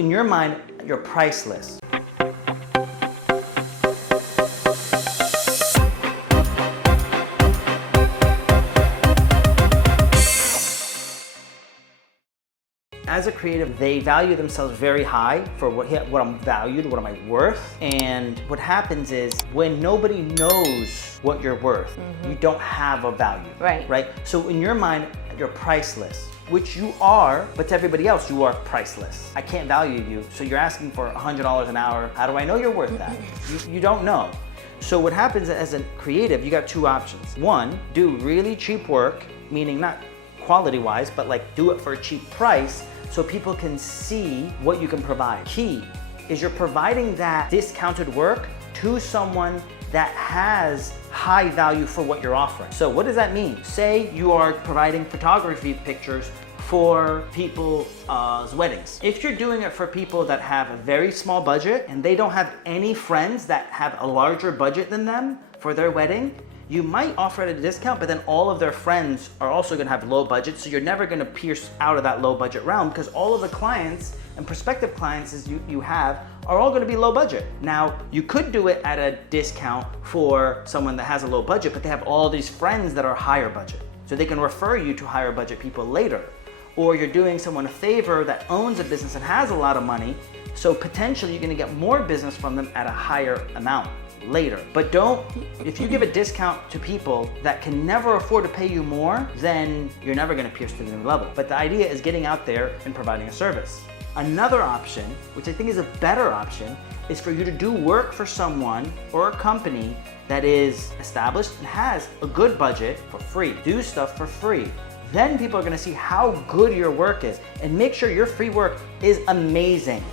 in your mind, you're priceless. As a creative, they value themselves very high for what I'm valued, what am I worth. And what happens is when nobody knows what you're worth, you don't have a value. Right? So in your mind, you're priceless, which you are, but to everybody else, you are priceless. I can't value you, so you're asking for $100 an hour. How do I know you're worth that? You don't know. So what happens as a creative, you got two options. One, do really cheap work, meaning not quality-wise, but like do it for a cheap price, so people can see what you can provide. Key is you're providing that discounted work to someone that has high value for what you're offering. So what does that mean? Say you are providing photography pictures for people's weddings. If you're doing it for people that have a very small budget and they don't have any friends that have a larger budget than them for their wedding, you might offer it at a discount, but then all of their friends are also gonna have low budget, so you're never gonna pierce out of that low budget realm because all of the clients and prospective clients you have are all gonna be low budget. Now, you could do it at a discount for someone that has a low budget, but they have all these friends that are higher budget, so they can refer you to higher budget people later. Or you're doing someone a favor that owns a business and has a lot of money, so potentially you're gonna get more business from them at a higher amount later. But if you give a discount to people that can never afford to pay you more, then you're never gonna pierce to the new level. But the idea is getting out there and providing a service. Another option, which I think is a better option, is for you to do work for someone or a company that is established and has a good budget for free. Do stuff for free. Then people are gonna see how good your work is and make sure your free work is amazing.